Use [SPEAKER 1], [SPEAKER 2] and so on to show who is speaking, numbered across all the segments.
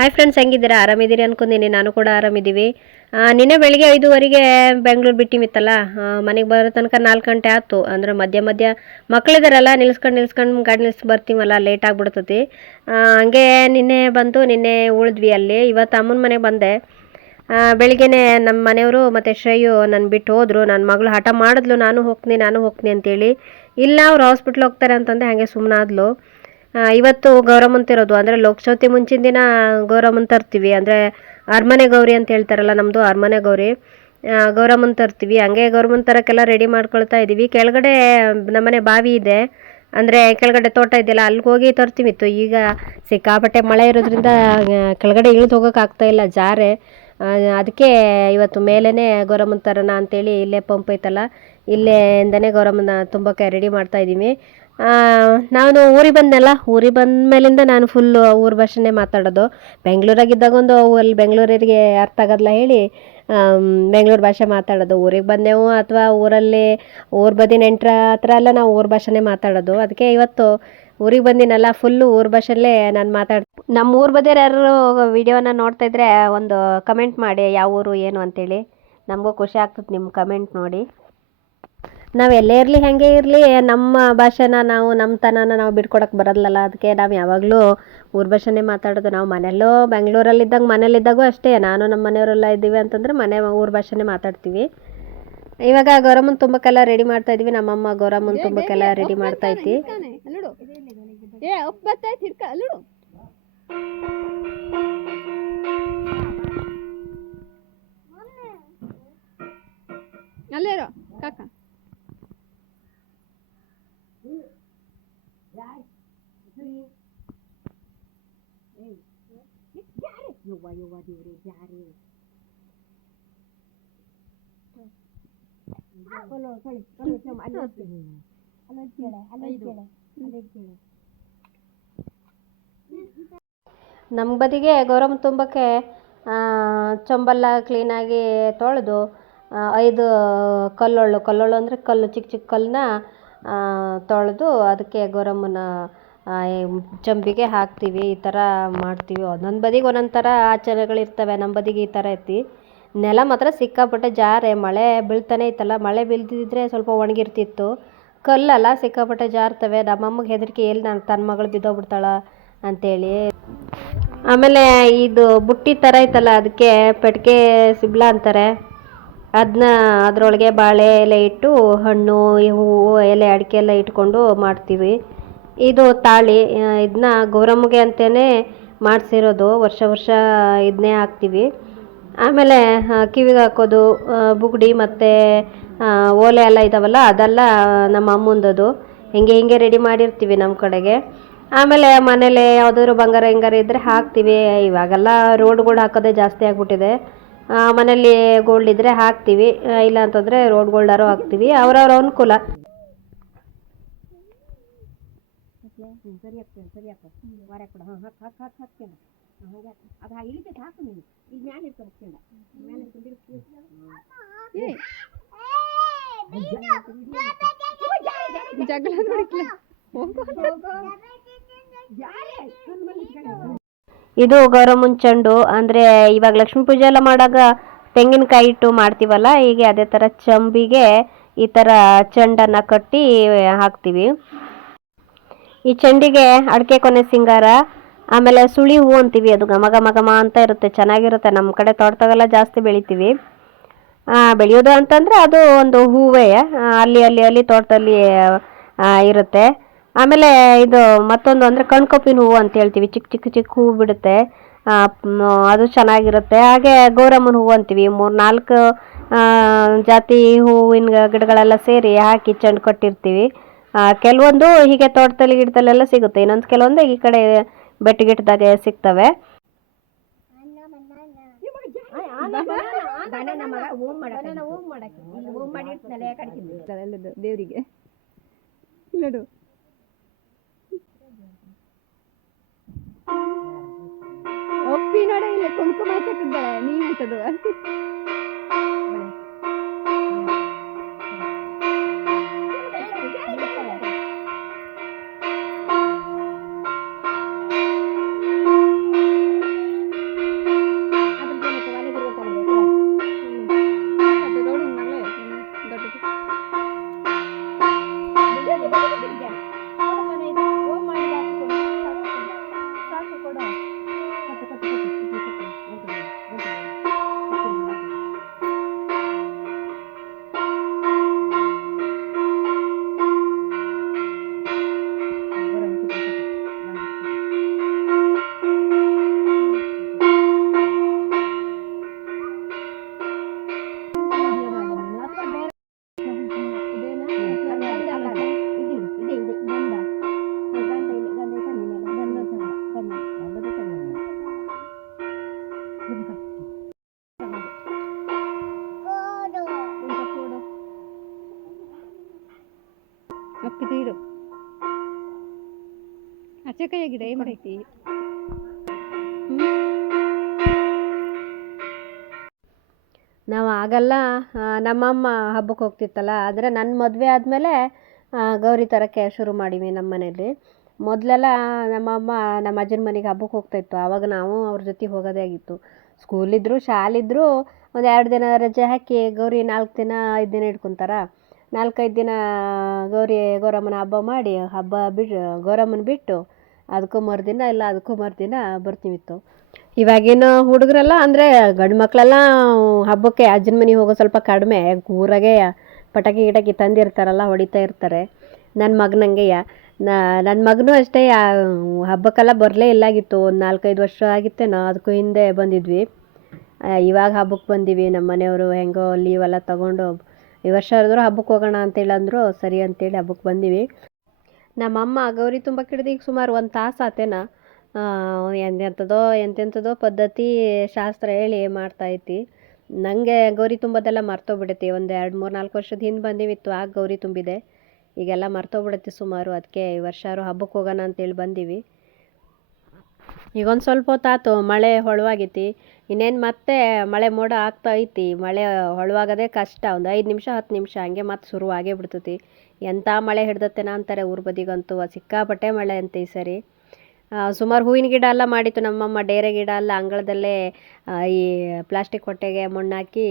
[SPEAKER 1] Hi friends ಹೆಂಗಿದ್ದೀರಾ? ಆರಾಮಿದ್ದೀರಿ ಅನ್ಕೊಂಡಿನಿ. ನಾನು ಕೂಡ ಆರಾಮಿದ್ದೀವಿ. ನಿನ್ನೆ ಬೆಳಿಗ್ಗೆ ಐದುವರೆಗೆ ಬೆಂಗಳೂರು ಬಿಟ್ಟಿಮಿತ್ತಲ್ಲ ಮನೆಗೆ ಬರೋ ತನಕ ನಾಲ್ಕು ಗಂಟೆ ಆಯ್ತು. ಅಂದ್ರೆ ಮಧ್ಯ ಮಧ್ಯ ಮಕ್ಕಳಿದಾರಲ್ಲ ನಿಲ್ಸ್ಕೊಂಡು ನಿಲ್ಸ್ಕೊಂಡು ಗಾಡಿ ನಿಲ್ಸಿ ಬರ್ತೀವಲ್ಲ ಲೇಟ್ ಆಗಿಬಿಡ್ತತಿ. ಹಂಗೆ ನಿನ್ನೆ ಬಂದು ನಿನ್ನೆ ಉಳಿದ್ವಿ ಅಲ್ಲಿ. ಇವತ್ತು ಅಮ್ಮನ ಮನೆಗೆ ಬಂದೆ. ಬೆಳಗ್ಗೆನೇ ನಮ್ಮ ಮನೆಯವರು ಮತ್ತು ಶ್ರೇಯು ನನ್ನ ಬಿಟ್ಟು ಹೋದರು. ನನ್ನ ಮಗಳು ಹಠ ಮಾಡಿದ್ಲು. ನಾನು ಹೋಗ್ತೀನಿ ನಾನು ಹೋಗ್ತೀನಿ ಅಂತೇಳಿ. ಇಲ್ಲ, ಅವ್ರು ಹಾಸ್ಪಿಟ್ಲ್ ಹೋಗ್ತಾರೆ ಅಂತಂದೆ, ಹಾಗೆ ಸುಮ್ಮನಾದ್ಲು ಇವತ್ತು ಗೌರಮ್ಮನ್ ಇರೋದು ಅಂದರೆ ಲೋಕಶೌತಿ ಮುಂಚಿನ ದಿನ ಗೌರಮ್ಮನ್ ತರ್ತೀವಿ. ಅಂದರೆ ಅರಮನೆ ಗೌರಿ ಅಂತ ಹೇಳ್ತಾರಲ್ಲ ನಮ್ಮದು ಅರಮನೆ ಗೌರಿ. ಗೌರಮ್ಮನ್ ತರ್ತೀವಿ. ಹಂಗೆ ಗೌರಮ್ಮನ್ ತರಕ್ಕೆಲ್ಲ ರೆಡಿ ಮಾಡ್ಕೊಳ್ತಾ ಇದ್ದೀವಿ ಕೆಳಗಡೆ ನಮ್ಮನೆ ಬಾವಿ ಇದೆ. ಅಂದರೆ ಕೆಳಗಡೆ ತೋಟ ಇದೆಯಲ್ಲ ಅಲ್ಲಿಗೆ ಹೋಗಿ ತರ್ತೀವಿತ್ತು. ಈಗ ಸಿಕ್ಕಾಪಟ್ಟೆ ಮಳೆ ಇರೋದ್ರಿಂದ ಕೆಳಗಡೆ ಇಳಿದು ಹೋಗೋಕ್ಕಾಗ್ತಾ ಇಲ್ಲ, ಜಾರೆ. ಅದಕ್ಕೆ ಇವತ್ತು ಮೇಲೇ ಗೌರಮ್ಮನ ತರೋಣ ಅಂತೇಳಿ ಇಲ್ಲೇ ಪಂಪ್ ಐತಲ್ಲ ಇಲ್ಲೇ ಇಂದನೇ ಗೌರಮ್ಮನ ತುಂಬಕ್ಕೆ ರೆಡಿ ಮಾಡ್ತಾ ಇದ್ದೀವಿ ನಾನು ಊರಿಗೆ ಬಂದೆಲ್ಲ ಊರಿಗೆ ಬಂದ ಮೇಲಿಂದ ನಾನು ಫುಲ್ಲು ಊರ ಭಾಷೆನೇ ಮಾತಾಡೋದು. ಬೆಂಗಳೂರಾಗಿದ್ದಾಗ ಒಂದು ಅಲ್ಲಿ ಬೆಂಗಳೂರಿಗೆ ಅರ್ಥ ಆಗೋದಿಲ್ಲ ಹೇಳಿ ಬೆಂಗಳೂರು ಭಾಷೆ ಮಾತಾಡೋದು. ಊರಿಗೆ ಬಂದೆವು ಅಥವಾ ಊರಲ್ಲಿ, ಊರ ಬದಿ ನೆಂಟ್ರ ಹತ್ರ ಎಲ್ಲ ನಾವು ಊರ ಭಾಷೆನೇ ಮಾತಾಡೋದು. ಅದಕ್ಕೆ ಇವತ್ತು ಊರಿಗೆ ಬಂದಿನಲ್ಲ ಫುಲ್ಲು ಊರ ಭಾಷೆಯಲ್ಲೇ ನಾನು ಮಾತಾಡ್ ನಮ್ಮ ಊರ ಬದಿಯವ್ರು ಯಾರು ವಿಡಿಯೋನ ನೋಡ್ತಾ ಇದ್ರೆ, ಒಂದು ಕಮೆಂಟ್ ಮಾಡಿ, ಯಾವ ಊರು, ಏನು ಅಂತೇಳಿ. ನಮಗೂ ಖುಷಿ ಆಗ್ತದೆ ನಿಮ್ಮ ಕಮೆಂಟ್ ನೋಡಿ. ನಾವು ಎಲ್ಲೇ ಇರಲಿ ಹೆಂಗೆ ಇರಲಿ ನಮ್ಮ ಭಾಷೆನ ನಾವು ನಮ್ಮ ತನನ ನಾವು ಬಿಟ್ಕೊಡಕ್ಕೆ ಬರೋದಿಲ್ಲಲ್ಲ ಅದಕ್ಕೆ ನಾವು ಯಾವಾಗಲೂ ಊರ ಭಾಷೆನೇ ಮಾತಾಡೋದು. ನಾವು ಮನೆಯಲ್ಲೂ ಬೆಂಗಳೂರಲ್ಲಿದ್ದಾಗ ಮನೇಲಿದ್ದಾಗೂ ಅಷ್ಟೇ. ನಾನು ನಮ್ಮ ಮನೆಯವರೆಲ್ಲ ಇದ್ದೀವಿ ಅಂತಂದರೆ ಮನೆ ಊರ ಭಾಷೆನೇ ಮಾತಾಡ್ತೀವಿ. ಇವಾಗ ಗೌರಮ್ಮನ ತುಂಬಕ್ಕೆಲ್ಲ ರೆಡಿ ಮಾಡ್ತಾ ಇದೀವಿ. ನಮ್ಮಮ್ಮ ಗೌರಮ್ಮನ ತುಂಬಕ್ಕೆಲ್ಲ ರೆಡಿ ಮಾಡ್ತಾ ಐತಿ
[SPEAKER 2] ಅಲ್ಲೇರೋ ಏ
[SPEAKER 1] ನಮ್ಮ ಬದಿಗೆ ಗೌರಮ್ಮ ತುಂಬಕ್ಕೆ ಚೊಂಬಲ್ಲ ಕ್ಲೀನಾಗಿ ತೊಳೆದು ಐದು ಕಲ್ಲೊಳ್ಳು ಕಲ್ಲೊಳ್ಳು ಅಂದರೆ ಕಲ್ಲು, ಚಿಕ್ಕ ಚಿಕ್ಕ ಕಲ್ಲನ್ನ ತೊಳೆದು ಅದಕ್ಕೆ ಗೌರಮ್ಮನ ಚಂಬಿಗೆ ಹಾಕ್ತೀವಿ, ಈ ಥರ ಮಾಡ್ತೀವಿ. ಒಂದೊಂದು ಬದಿಗೆ ಒಂದೊಂದು ಥರ ಆಚರಣೆಗಳಿರ್ತವೆ ನಮ್ಮ ಬದಿಗೆ ಈ ಥರ ಐತಿ. ನೆಲ ಮಾತ್ರ ಸಿಕ್ಕಾಪಟ್ಟೆ ಜಾರೆ, ಮಳೆ ಬೀಳ್ತಾನೆ ಇತ್ತಲ್ಲ ಮಳೆ ಬೀಳ್ದಿದ್ರೆ ಸ್ವಲ್ಪ ಒಣಗಿರ್ತಿತ್ತು. ಕಲ್ಲಲ್ಲ ಸಿಕ್ಕಾಪಟ್ಟೆ ಜಾರ್ತವೆ, ನಮ್ಮಮ್ಮಗೆ ಹೆದರಿಕೆ, ಎಲ್ಲಿ ನಾನು ತನ್ನ ಮಗಳು ಬಿದ್ದೋಗ್ಬಿಡ್ತಾಳೆ ಅಂತೇಳಿ. ಆಮೇಲೆ ಇದು ಬುಟ್ಟಿ ಥರ ಐತಲ್ಲ, ಅದಕ್ಕೆ ಪೆಟ್ಟಿಗೆ ಸಿಬ್ಲ ಅಂತಾರೆ. ಅದನ್ನ ಅದರೊಳಗೆ ಬಾಳೆ ಎಲೆ ಇಟ್ಟು, ಹಣ್ಣು ಹೂವು ಎಲೆ, ಅಡಿಕೆ ಎಲ್ಲ ಇಟ್ಕೊಂಡು ಮಾಡ್ತೀವಿ. ಇದು ತಾಳಿ ಇದನ್ನ ಗೌರಮ್ಮಗೆ ಅಂತಲೇ ಮಾಡಿಸಿರೋದು. ವರ್ಷ ವರ್ಷ ಇದನ್ನೇ ಹಾಕ್ತೀವಿ. ಆಮೇಲೆ ಕಿವಿಗೆ ಹಾಕೋದು ಬುಗುಡಿ ಮತ್ತು ಓಲೆ ಎಲ್ಲ ಇದಾವಲ್ಲ, ಅದೆಲ್ಲ ನಮ್ಮ ಅಮ್ಮಂದದು ಹಿಂಗೆ ಹಿಂಗೆ ರೆಡಿ ಮಾಡಿರ್ತೀವಿ ನಮ್ಮ ಕಡೆಗೆ. ಆಮೇಲೆ ಮನೇಲಿ ಯಾವುದಾದ್ರು ಬಂಗಾರ ಹೆಂಗಾರ ಇದ್ದರೆ ಹಾಕ್ತೀವಿ. ಇವಾಗೆಲ್ಲ ರೋಡ್ಗಳು ಹಾಕೋದೇ ಜಾಸ್ತಿ ಆಗಿಬಿಟ್ಟಿದೆ. ಮನೇಲಿ ಗೋಲ್ಡ್ ಇದ್ದರೆ ಹಾಕ್ತೀವಿ. ಇಲ್ಲ ಅಂತಂದರೆ ರೋಡ್ ಹಾಕ್ತೀವಿ. ಅವ್ರವ್ರ ಅನುಕೂಲ.
[SPEAKER 2] ಏ ಜಗಳ ನೋಡಿಕ್ಲ
[SPEAKER 1] ಇದು ಗೌರವ ಮುಂಚಂಡು ಅಂದರೆ ಇವಾಗ ಲಕ್ಷ್ಮೀ ಪೂಜೆ ಎಲ್ಲ ಮಾಡಾಗ ತೆಂಗಿನಕಾಯಿ ಇಟ್ಟು ಮಾಡ್ತೀವಲ್ಲ ಹೀಗೆ ಅದೇ ಥರ ಚಂಬಿಗೆ ಈ ಥರ ಚೆಂಡನ್ನು ಕಟ್ಟಿ ಹಾಕ್ತೀವಿ ಈ ಚೆಂಡಿಗೆ ಅಡಿಕೆ ಕೊನೆ ಸಿಂಗಾರ, ಆಮೇಲೆ ಸುಳಿ ಹೂ ಅಂತೀವಿ ಅದು ಗಮ ಗಮ ಗಮ ಅಂತ ಇರುತ್ತೆ, ಚೆನ್ನಾಗಿರುತ್ತೆ. ನಮ್ಮ ಕಡೆ ತೋಟದಾಗೆಲ್ಲ ಜಾಸ್ತಿ ಬೆಳಿತೀವಿ. ಬೆಳೆಯೋದು ಅಂತಂದರೆ ಅದು ಒಂದು ಹೂವೇ ಅಲ್ಲಿ ಅಲ್ಲಿ ಅಲ್ಲಿ ತೋಟದಲ್ಲಿ ಇರುತ್ತೆ. ಆಮೇಲೆ ಇದು ಮತ್ತೊಂದು ಅಂದರೆ ಕಣ್ಕೊಪ್ಪಿನ ಹೂವು ಅಂತ ಹೇಳ್ತೀವಿ. ಚಿಕ್ಕ ಚಿಕ್ಕ ಚಿಕ್ಕ ಹೂವು ಬಿಡುತ್ತೆ. ಅದು ಚೆನ್ನಾಗಿರುತ್ತೆ. ಹಾಗೆ ಗೌರಮ್ಮನ ಹೂವು ಅಂತೀವಿ. ಮೂರು, ನಾಲ್ಕು ಜಾತಿ ಹೂವಿನ ಗಿಡಗಳೆಲ್ಲ ಸೇರಿ ಹಾಕಿ ಚೆಂಡು ಕಟ್ಟಿರ್ತೀವಿ. ಕೆಲವೊಂದು ಹೀಗೆ ತೋಟದಲ್ಲಿ ಗಿಡದಲ್ಲೆಲ್ಲ ಸಿಗುತ್ತೆ. ಇನ್ನೊಂದು ಕೆಲವೊಂದು ಈ ಕಡೆ ಬೆಟ್ಟಗಿಟ್ಟದಾಗೆ ಸಿಗ್ತವೆ.
[SPEAKER 2] ದೇವರಿಗೆ. ಇಲ್ಲಡು ಒಪ್ಪಿ ನೋಡ ಇಲ್ಲ ಕುಂಕುಮ ಹಚ್ಚಕ್ಕಿದ್ದಾಳೆ ನೀವಂತದು ಮಾಡೈತಿ.
[SPEAKER 1] ನಾವು ಆಗಲ್ಲ ನಮ್ಮಮ್ಮ ಹಬ್ಬಕ್ಕೆ ಹೋಗ್ತಿತ್ತಲ್ಲ ಆದರೆ ನನ್ನ ಮದುವೆ ಆದಮೇಲೆ ಗೌರಿ ತರಕ್ಕೆ ಶುರು ಮಾಡೀವಿ ನಮ್ಮ ಮನೇಲಿ ಮೊದಲೆಲ್ಲ ನಮ್ಮಮ್ಮ ನಮ್ಮ ಅಜ್ಜನ ಮನೆಗೆ ಹಬ್ಬಕ್ಕೆ ಹೋಗ್ತಾಯಿತ್ತು ಆವಾಗ ನಾವು ಅವ್ರ ಜೊತೆ ಹೋಗೋದೇ ಆಗಿತ್ತು. ಸ್ಕೂಲಿದ್ರು ಶಾಲಿದ್ರು ಒಂದು ಎರಡು ದಿನ ರಜೆ ಹಾಕಿ ಗೌರಿ ನಾಲ್ಕು ದಿನ ಐದು ದಿನ ಇಟ್ಕೊತಾರ. ನಾಲ್ಕೈದು ದಿನ ಗೌರಿ ಗೌರಮ್ಮನ ಹಬ್ಬ ಮಾಡಿ ಹಬ್ಬ ಬಿಟ್ಟು ಗೌರಮ್ಮನ ಬಿಟ್ಟು ಅದಕ್ಕೂ ಮರುದಿನ ಇಲ್ಲ, ಅದಕ್ಕೂ ಮರುದಿನ ಬರ್ತೀವಿತ್ತು. ಇವಾಗಿನ ಹುಡುಗರೆಲ್ಲ ಅಂದರೆ ಗಂಡು ಮಕ್ಕಳೆಲ್ಲ ಹಬ್ಬಕ್ಕೆ ಅಜ್ಜನ ಮನೆ ಹೋಗೋ ಸ್ವಲ್ಪ ಕಡಿಮೆ, ಊರಾಗೆ ಪಟಾಕಿ ಗಿಟಾಕಿ ತಂದಿರ್ತಾರಲ್ಲ, ಹೊಡಿತಾ ಇರ್ತಾರೆ. ನನ್ನ ಮಗನಂಗೆಯ ನನ್ನ ಮಗನೂ ಅಷ್ಟೇ ಹಬ್ಬಕ್ಕೆಲ್ಲ ಬರಲೇ ಇಲ್ಲಾಗಿತ್ತು, ಒಂದು ನಾಲ್ಕೈದು ವರ್ಷ ಆಗಿತ್ತೇನೋ, ಅದಕ್ಕೂ ಹಿಂದೆ ಬಂದಿದ್ವಿ. ಇವಾಗ ಹಬ್ಬಕ್ಕೆ ಬಂದೀವಿ ನಮ್ಮ ಮನೆಯವರು ಹೆಂಗೋ ಲೀವೆಲ್ಲ ತೊಗೊಂಡು, ಈ ವರ್ಷ ಆದರೂ ಹಬ್ಬಕ್ಕೆ ಹೋಗೋಣ ಅಂತೇಳಿ ಅಂದರು ಸರಿ ಅಂತೇಳಿ ಹಬ್ಬಕ್ಕೆ ಬಂದೀವಿ. ನಮ್ಮಮ್ಮ ಗೌರಿ ತುಂಬ ಹಿಡ್ದು ಈಗ ಸುಮಾರು ಒಂದು ತಾಸು ಆತೇನ. ಎಂತೆಂಥದೋ ಎಂತೆಂಥದೋ ಪದ್ಧತಿ, ಶಾಸ್ತ್ರ ಹೇಳಿ ಮಾಡ್ತಾ ಮಾಡ್ತಾಯಿತ್ತು ನನಗೆ ಗೌರಿ ತುಂಬದೆಲ್ಲ ಮರ್ತೋಗ್ಬಿಡೈತಿ ಒಂದು ಎರಡು, ಮೂರು, ನಾಲ್ಕು ವರ್ಷದ ಹಿಂದೆ ಬಂದಿವಿತ್ತು, ಆಗ ಗೌರಿ ತುಂಬಿದೆ. ಈಗೆಲ್ಲ ಮರ್ತೋಗ್ಬಿಡೈತಿ ಸುಮಾರು. ಅದಕ್ಕೆ ಈ ವರ್ಷ ಆದ್ರೂ ಹಬ್ಬಕ್ಕೆ ಹೋಗೋಣ ಅಂತೇಳಿ ಬಂದೀವಿ. ಈಗ ಒಂದು ಸ್ವಲ್ಪ ಹೊತ್ತಾತು, ಮಳೆ ಹೊಳವಾಗೈತಿ ಇನ್ನೇನು ಮತ್ತೆ ಮಳೆ ಮೋಡ ಆಗ್ತಾ ಐತಿ ಮಳೆ ಹೊಳವಾಗೋದೇ ಕಷ್ಟ. ಒಂದು ಐದು ನಿಮಿಷ, ಹತ್ತು ನಿಮಿಷ ಹಂಗೆ ಮತ್ತೆ ಶುರುವಾಗೇ ಬಿಡ್ತೈತಿ. ಎಂಥ ಮಳೆ ಹಿಡ್ದತ್ತೇನ ಅಂತಾರೆ ಊರ ಬದಿಗಂತೂ. ಸಿಕ್ಕಾಪಟ್ಟೆ ಮಳೆ ಅಂತ ಈ ಸರಿ. ಸುಮಾರು ಹೂವಿನ ಗಿಡ ಎಲ್ಲ ಮಾಡಿತ್ತು ನಮ್ಮಮ್ಮ. ಡೇರೆ ಗಿಡ ಎಲ್ಲ ಅಂಗಳದಲ್ಲೇ ಈ ಪ್ಲಾಸ್ಟಿಕ್ ಹೊಟ್ಟೆಗೆ ಮಣ್ಣಾಕಿ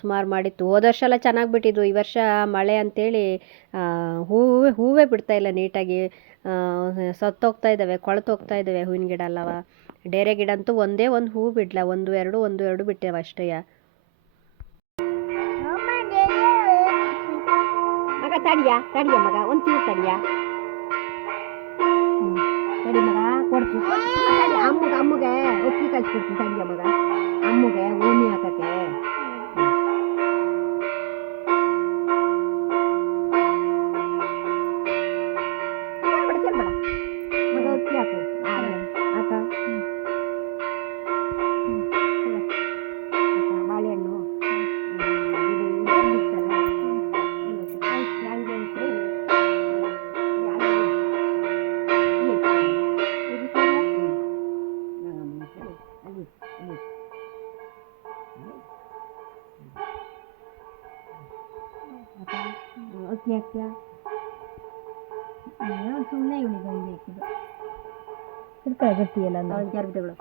[SPEAKER 1] ಸುಮಾರು ಮಾಡಿತ್ತು. ಹೋದ ವರ್ಷ ಎಲ್ಲ ಚೆನ್ನಾಗಿ ಬಿಟ್ಟಿದ್ವು. ಈ ವರ್ಷ ಮಳೆ ಅಂತೇಳಿ ಹೂವೇ ಹೂವೇ ಬಿಡ್ತಾ ಇಲ್ಲ ನೀಟಾಗಿ. ಸತ್ತೋಗ್ತಾ ಇದ್ದಾವೆ ಕೊಳ್ತೋಗ್ತಾ ಇದ್ದಾವೆ ಹೂವಿನ ಗಿಡ ಎಲ್ಲವ. ಡೇರೆ ಗಿಡ ಅಂತೂ ಒಂದೇ ಒಂದು ಹೂವು ಬಿಡ್ಲಾ. ಒಂದು, ಎರಡು ಒಂದು, ಎರಡು ಬಿಟ್ಟೇವೆ ಅಷ್ಟೇ. ತಡಿಯ ತಡಿಯ ಮಗ ಒಂದು ಚೂರು ತಡಿಯ ತಡಿ ಮಗ, ಕೊಡ್ತೀನಿ. ಅಮ್ಮಗೆ ಅಮ್ಮಗೆ ಒಪ್ಪಿ ಕಳಿಸ್ಕೊಡ್ತೀನಿ, ತಡಿಯ ಮಗ. ಹ್ಮ್, ಅಕ್ಕಿ ಹಾಕ್ತೀಯಾ ಸುಮ್ಮನೆ ಇವಳಿಗೆ ಹಂಗೆ ಇಕ್ಕಿದ್ದು ಇರ್ತಾಳೆ ಗಟ್ಟಿಯಲ್ಲ ಒಂದು ಜಾರು ಬಿಟ್ಟಗಳು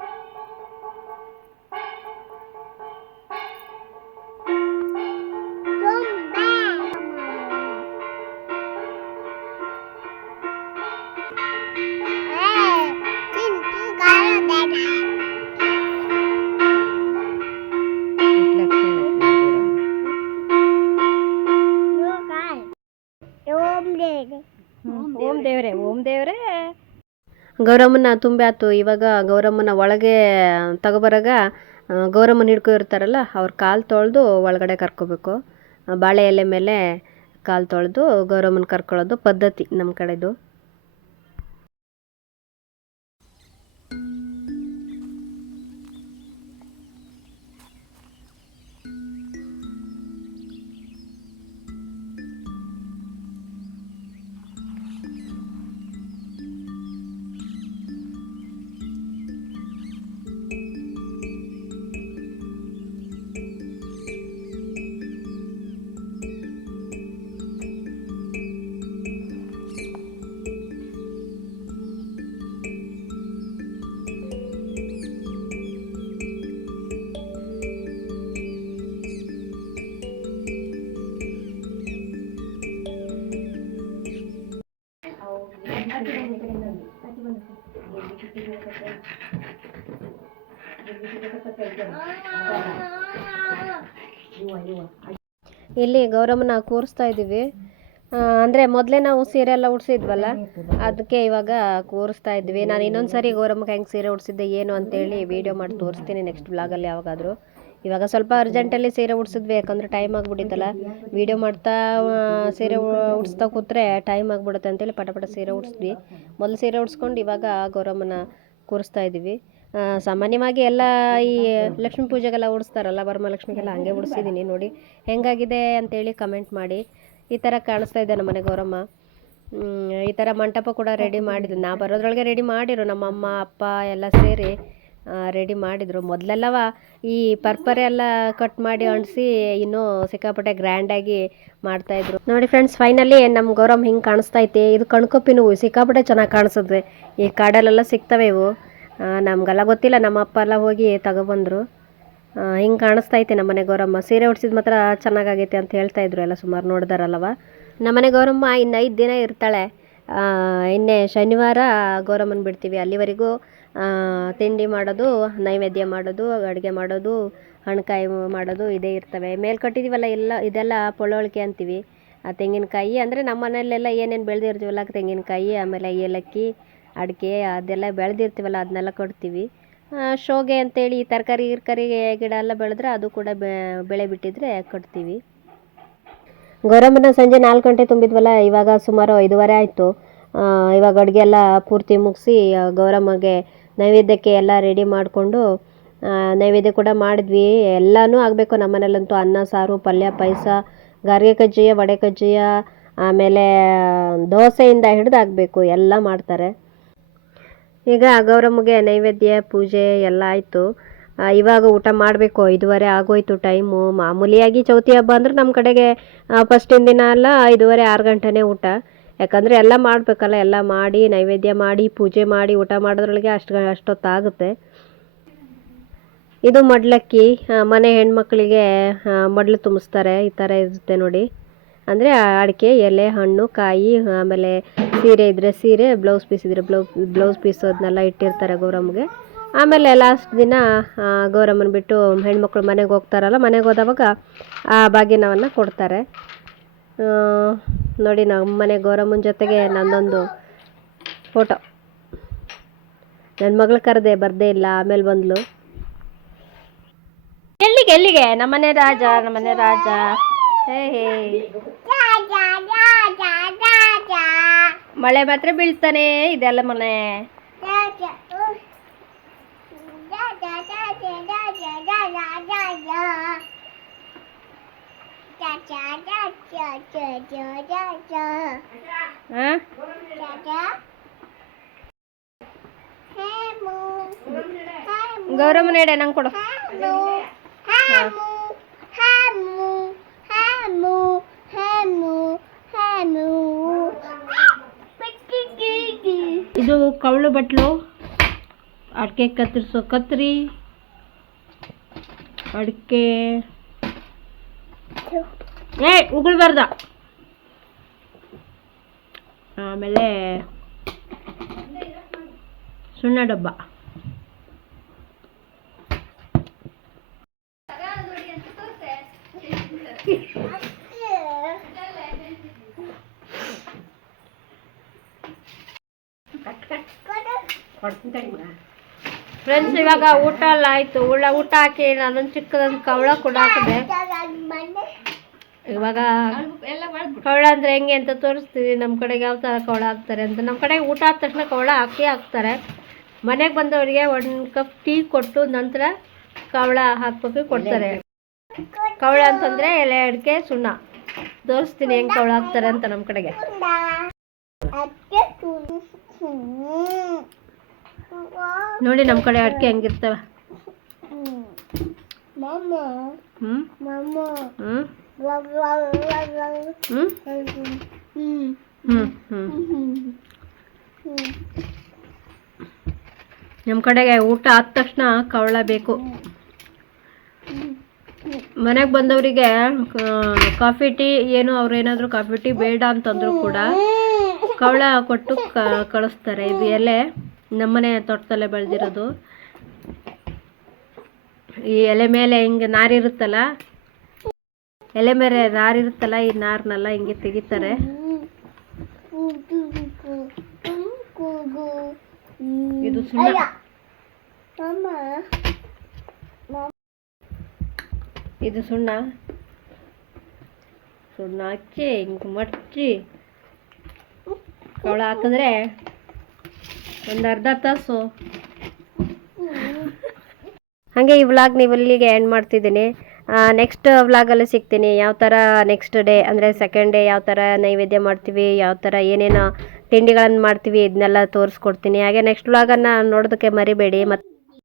[SPEAKER 1] ಗೌರಮ್ಮನ ತುಂಬಿ ಆಯ್ತು ಇವಾಗ ಗೌರಮ್ಮನ ಒಳಗೆ ತಗೊಬರಾಗ ಗೌರಮ್ಮನ ಹಿಡ್ಕೊ ಇರ್ತಾರಲ್ಲ, ಅವ್ರ ಕಾಲು ತೊಳೆದು ಒಳಗಡೆ ಕರ್ಕೋಬೇಕು. ಬಾಳೆ ಎಲೆ ಮೇಲೆ ಕಾಲು ತೊಳೆದು ಗೌರಮ್ಮನ ಕರ್ಕೊಳ್ಳೋದು ಪದ್ಧತಿ ನಮ್ಮ ಕಡೆದು. ಇಲ್ಲಿ ಗೌರಮ್ಮನ ಕೂರಿಸ್ತಾ ಇದ್ದೀವಿ. ಅಂದರೆ ಮೊದಲೇ ನಾವು ಸೀರೆ ಎಲ್ಲ ಉಡ್ಸಿದ್ವಲ್ಲ, ಅದಕ್ಕೆ ಇವಾಗ ಕೂರಿಸ್ತಾ ಇದ್ವಿ ನಾನು ಇನ್ನೊಂದು ಸರಿ ಗೌರಮ್ಮಗೆ ಹೆಂಗೆ ಸೀರೆ ಉಡ್ಸಿದ್ದೆ ಏನು ಅಂತೇಳಿ ವೀಡಿಯೋ ಮಾಡಿ ತೋರಿಸ್ತೀನಿ ನೆಕ್ಸ್ಟ್ ಬ್ಲಾಗಲ್ಲಿ ಯಾವಾಗಾದರೂ. ಇವಾಗ ಸ್ವಲ್ಪ ಅರ್ಜೆಂಟಲ್ಲಿ ಸೀರೆ ಉಡ್ಸಿದ್ವಿ, ಯಾಕಂದರೆ ಟೈಮ್ ಆಗಿಬಿಟ್ಟಿತ್ತಲ್ಲ. ವೀಡಿಯೋ ಮಾಡ್ತಾ ಸೀರೆ ಉಡ್ಸ್ತಾ ಕೂತ್ರೆ ಟೈಮ್ ಆಗಿಬಿಡುತ್ತೆ ಅಂತೇಳಿ ಪಟ ಪಟ ಸೀರೆ ಉಡ್ಸಿದ್ವಿ. ಮೊದಲು ಸೀರೆ ಉಡ್ಸ್ಕೊಂಡು ಇವಾಗ ಗೌರಮ್ಮನ ಕೂರಿಸ್ತಾ ಇದ್ದೀವಿ. ಸಾಮಾನ್ಯವಾಗಿ ಎಲ್ಲ ಈ ಲಕ್ಷ್ಮೀ ಪೂಜೆಗೆಲ್ಲ ಉಡಿಸ್ತಾರಲ್ಲ ವರಮಹಾಲಕ್ಷ್ಮಿಗೆಲ್ಲ ಹಂಗೆ ಉಡಿಸಿದ್ದೀನಿ ನೋಡಿ. ಹೆಂಗಾಗಿದೆ ಅಂತೇಳಿ ಕಮೆಂಟ್ ಮಾಡಿ. ಈ ಥರ ಕಾಣಿಸ್ತಾ ಇದೆ ನಮ್ಮನೆ ಗೌರಮ್ಮ. ಈ ಥರ ಮಂಟಪ ಕೂಡ ರೆಡಿ ಮಾಡಿದ್ರು ನಾ ಬರೋದ್ರೊಳಗೆ ರೆಡಿ ಮಾಡಿರು. ನಮ್ಮ ಅಮ್ಮ, ಅಪ್ಪ ಎಲ್ಲ ಸೇರಿ ರೆಡಿ ಮಾಡಿದರು. ಮೊದಲೆಲ್ಲವ ಈ ಪರ್ಪರೆ ಎಲ್ಲ ಕಟ್ ಮಾಡಿ ಅಂಟಿಸಿ ಇನ್ನೂ ಸಿಕ್ಕಾಪಟ್ಟೆ ಗ್ರ್ಯಾಂಡಾಗಿ ಮಾಡ್ತಾಯಿದ್ರು ನೋಡಿ ಫ್ರೆಂಡ್ಸ್ ಫೈನಲಿ ನಮ್ಮ ಗೌರಮ್ಮ ಹಿಂಗೆ ಕಾಣಿಸ್ತಾ ಐತಿ. ಇದು ಕಣ್ಕೊಪ್ಪಿನ ಹೂವು ಸಿಕ್ಕಾಪಟ್ಟೆ ಚೆನ್ನಾಗಿ ಕಾಣಿಸುತ್ತೆ. ಈ ಕಾಡಲ್ಲೆಲ್ಲ ಸಿಗ್ತವೆ ಇವು. ನಮ್ಗೆಲ್ಲ ಗೊತ್ತಿಲ್ಲ ನಮ್ಮ ಅಪ್ಪ ಎಲ್ಲ ಹೋಗಿ ತಗೊಬಂದರು. ಹಿಂಗೆ ಕಾಣಿಸ್ತಾ ಐತೆ ನಮ್ಮನೆ ಗೌರಮ್ಮ. ಸೀರೆ ಉಡ್ಸಿದ ಮಾತ್ರ ಚೆನ್ನಾಗಾಗೈತೆ ಅಂತ ಹೇಳ್ತಾ ಇದ್ರು ಎಲ್ಲ ಸುಮಾರು ನೋಡ್ದಾರಲ್ಲವ? ನಮ್ಮನೆ ಗೌರಮ್ಮ ಇನ್ನು ಐದು ದಿನ ಇರ್ತಾಳೆ. ಇನ್ನೇ ಶನಿವಾರ ಗೌರಮ್ಮನ ಬಿಡ್ತೀವಿ. ಅಲ್ಲಿವರೆಗೂ ತಿಂಡಿ ಮಾಡೋದು, ನೈವೇದ್ಯ ಮಾಡೋದು, ಅಡುಗೆ ಮಾಡೋದು, ಹಣ್ಕಾಯಿ ಮಾಡೋದು ಇದೇ ಇರ್ತವೆ. ಮೇಲೆ ಕಟ್ಟಿದೀವಲ್ಲ ಎಲ್ಲ, ಇದೆಲ್ಲ ಪೊಳವಳಿಕೆ ಅಂತೀವಿ. ಆ, ತೆಂಗಿನಕಾಯಿ ಅಂದರೆ ನಮ್ಮ ಮನೆಯಲ್ಲೆಲ್ಲ ಏನೇನು ಬೆಳೆದಿರ್ತೀವಲ್ಲ, ತೆಂಗಿನಕಾಯಿ, ಆಮೇಲೆ ಏಲಕ್ಕಿ ಅಡಿಕೆ ಅದೆಲ್ಲ ಬೆಳೆದಿರ್ತೀವಲ್ಲ, ಅದನ್ನೆಲ್ಲ ಕೊಡ್ತೀವಿ. ಶೋಗೆ ಅಂತೇಳಿ ತರಕಾರಿ ಗಿರ್ಕಾರಿ ಗಿಡ ಎಲ್ಲ ಬೆಳೆದ್ರೆ ಅದು ಕೂಡ ಬೆಳೆ ಬಿಟ್ಟಿದ್ರೆ ಕಟ್ತೀವಿ ಗೌರಮ್ಮನ ಸಂಜೆ ನಾಲ್ಕು ಗಂಟೆ ತುಂಬಿದ್ವಲ್ಲ, ಇವಾಗ ಸುಮಾರು ಐದುವರೆ ಆಯಿತು. ಇವಾಗ ಅಡುಗೆ ಎಲ್ಲ ಪೂರ್ತಿ ಮುಗಿಸಿ, ಗೌರಮ್ಮಗೆ ನೈವೇದ್ಯಕ್ಕೆ ಎಲ್ಲ ರೆಡಿ ಮಾಡಿಕೊಂಡು ನೈವೇದ್ಯ ಕೂಡ ಮಾಡಿದ್ವಿ. ಎಲ್ಲನೂ ಆಗಬೇಕು ನಮ್ಮನೇಲಂತೂ ಅನ್ನ, ಸಾರು, ಪಲ್ಯ, ಪಾಯಸ, ಗಾರಿಗೆ ಕಜ್ಜಿಯ, ವಡೆ ಕಜ್ಜಿಯ, ಆಮೇಲೆ ದೋಸೆಯಿಂದ ಹಿಡಿದು ಆಗಬೇಕು, ಎಲ್ಲ ಮಾಡ್ತಾರೆ. ಈಗ ಗೌರಮ್ಮಗೆ ನೈವೇದ್ಯ, ಪೂಜೆ ಎಲ್ಲ ಆಯಿತು. ಇವಾಗ ಊಟ ಮಾಡಬೇಕು, ಐದುವರೆ ಆಗೋಯ್ತು ಟೈಮು. ಮಾಮೂಲಿಯಾಗಿ ಚೌತಿ ಹಬ್ಬ ಅಂದ್ರೆ ನಮ್ಮ ಕಡೆಗೆ ಫಸ್ಟಿನ ದಿನ ಅಲ್ಲ, ಐದುವರೆ, ಆರು ಗಂಟೆನೇ ಊಟ. ಯಾಕಂದರೆ ಎಲ್ಲ ಮಾಡಬೇಕಲ್ಲ, ಎಲ್ಲ ಮಾಡಿ, ನೈವೇದ್ಯ ಮಾಡಿ, ಪೂಜೆ ಮಾಡಿ, ಊಟ ಮಾಡೋದ್ರೊಳಗೆ ಅಷ್ಟು, ಅಷ್ಟೊತ್ತಾಗುತ್ತೆ. ಇದು ಮಡ್ಲಕ್ಕಿ ಮನೆ ಹೆಣ್ಮಕ್ಳಿಗೆ ಮಡ್ಲು ತುಂಬಿಸ್ತಾರೆ. ಈ ಥರ ಇರುತ್ತೆ ನೋಡಿ. ಅಂದರೆ ಅಡಿಕೆ, ಎಲೆ, ಹಣ್ಣು, ಕಾಯಿ, ಆಮೇಲೆ ಸೀರೆ ಇದ್ದರೆ ಸೀರೆ ಬ್ಲೌಸ್ ಪೀಸ್ ಇದ್ದರೆ ಬ್ಲೌಸ್ ಬ್ಲೌಸ್ ಪೀಸ್ ಅದನ್ನೆಲ್ಲ ಇಟ್ಟಿರ್ತಾರೆ ಗೌರಮ್ಮಗೆ ಆಮೇಲೆ ಲಾಸ್ಟ್ ದಿನ ಗೌರಮ್ಮನ ಬಿಟ್ಟು ಹೆಣ್ಮಕ್ಳು ಮನೆಗೆ ಹೋಗ್ತಾರಲ್ಲ, ಮನೆಗೆ ಹೋದವಾಗ ಆ ಬಾಗಿನವನ್ನು ಕೊಡ್ತಾರೆ. ನೋಡಿ ನಮ್ಮ ಮನೆ ಗೌರಮ್ಮನ ಜೊತೆಗೆ ನನ್ನೊಂದು ಫೋಟೋ ನನ್ನ ಮಗಳು ಕರೆದೆ ಬರ್ದೇ ಇಲ್ಲ, ಆಮೇಲೆ ಬಂದ್ಲು. ಎಲ್ಲಿಗೆ ಎಲ್ಲಿಗೆ? ನಮ್ಮನೆ ರಾಜ ನಮ್ಮನೆ ರಾಜ. ಮಳೆ ಮಾತ್ರ ಬೀಳ್ತಾನೆ ಇದೆಲ್ಲ ಮನೆ. ಹಾ ಗೌರಮ್ಮನ ಎಡೆ ನಂಗೆ ಕೊಡು. ಕವಳು ಬಟ್ಲು ಅಡಿಕೆ ಕತ್ತರಿಸೋ ಕತ್ತರಿ ಅಡಿಕೆ. ಏ ಉಗುಳ್ಬಾರ್ದ ಆಮೇಲೆ ಸುಣ್ಣ ಡಬ್ಬ. ಫ್ರೆಂಡ್ಸ್ ಇವಾಗ ಊಟ ಎಲ್ಲ ಆಯ್ತು. ಉಳ್ಳ ಊಟ ಹಾಕಿ ನಾನೊಂದು ಚಿಕ್ಕದೊಂದು ಕವಳ ಕೂಡ ಹಾಕಿದೆ. ಇವಾಗ ಕವಳ ಅಂದ್ರೆ ಹೆಂಗೆ ಅಂತ ತೋರಿಸ್ತೀನಿ. ನಮ್ಮ ಕಡೆಗೆ ಯಾವ ಥರ ಕವಳ ಹಾಕ್ತಾರೆ ಅಂತ. ನಮ್ಮ ಕಡೆ ಊಟ ಆದ ತಕ್ಷಣ ಕವಳ ಹಾಕಿ ಹಾಕ್ತಾರೆ. ಮನೆಗೆ ಬಂದವರಿಗೆ ಒಂದು ಕಪ್ ಟೀ ಕೊಟ್ಟು ನಂತರ ಕವಳ ಹಾಕಬೇಕು ಕೊಡ್ತಾರೆ. ಕವಳ ಅಂತಂದ್ರೆ ಎಲೆ ಅಡಿಕೆ ಸುಣ್ಣ. ತೋರಿಸ್ತೀನಿ ಹೆಂಗೆ ಕವಳ ಹಾಕ್ತಾರೆ ಅಂತ ನಮ್ಮ ಕಡೆಗೆ. ನೋಡಿ ನಮ್ಮ ಕಡೆ ಅಡಿಕೆ ಹೆಂಗಿರ್ತವೆ.
[SPEAKER 2] ಹ್ಞೂ.
[SPEAKER 1] ನಮ್ಮ ಕಡೆಗೆ ಊಟ ಆದ ತಕ್ಷಣ ಕವಳ ಬೇಕು. ಮನೆಗೆ ಬಂದವರಿಗೆ ಕಾಫಿ ಟೀ ಏನು ಅವ್ರು ಏನಾದರೂ ಕಾಫಿ ಟೀ ಬೇಡ ಅಂತಂದರೂ ಕೂಡ ಕವಳ ಕೊಟ್ಟು ಕಳಿಸ್ತಾರೆ ಇದು ಎಲೆ. ನಮ್ಮನೆ ತೋಟದಲ್ಲೇ ಬೆಳೆದಿರೋದು. ಈ ಎಲೆ ಮೇಲೆ ಹಿಂಗೆ ನಾರಿರುತ್ತಲ್ಲ ಎಲೆ ಮೇಲೆ ನಾರಿರುತ್ತಲ್ಲ ಈ ನಾರನ್ನೆಲ್ಲ ಹಿಂಗೆ ತೆಗಿತಾರೆ. ಇದು ಸುಣ್ಣ. ಇದು ಸುಣ್ಣ. ಸುಣ್ಣ ಹಚ್ಚಿ ಹಿಂಗೆ ಮಡ್ಚಿ. ಕವಳ ಹಾಕಿದ್ರೆ ಒಂದು ಅರ್ಧ ತಾಸು. ಹಾಗೆ ಈ ವ್ಲಾಗ್ ನೀವು ಇಲ್ಲಿಗೆ ಎಂಡ್ ಮಾಡ್ತಿದ್ದೀನಿ. ನೆಕ್ಸ್ಟ್ ವ್ಲಾಗಲ್ಲಿ ಸಿಗ್ತೀನಿ. ಯಾವ ಥರ ನೆಕ್ಸ್ಟ್ ಡೇ ಅಂದರೆ ಸೆಕೆಂಡ್ ಡೇ ಯಾವ ಥರ ನೈವೇದ್ಯ ಮಾಡ್ತೀವಿ, ಯಾವ ಥರ ಏನೇನು ತಿಂಡಿಗಳನ್ನು ಮಾಡ್ತೀವಿ ಇದನ್ನೆಲ್ಲ ತೋರಿಸ್ಕೊಡ್ತೀನಿ. ಹಾಗೆ ನೆಕ್ಸ್ಟ್ ವ್ಲಾಗನ್ನು ನೋಡೋದಕ್ಕೆ ಮರಿಬೇಡಿ. ಮತ್ತು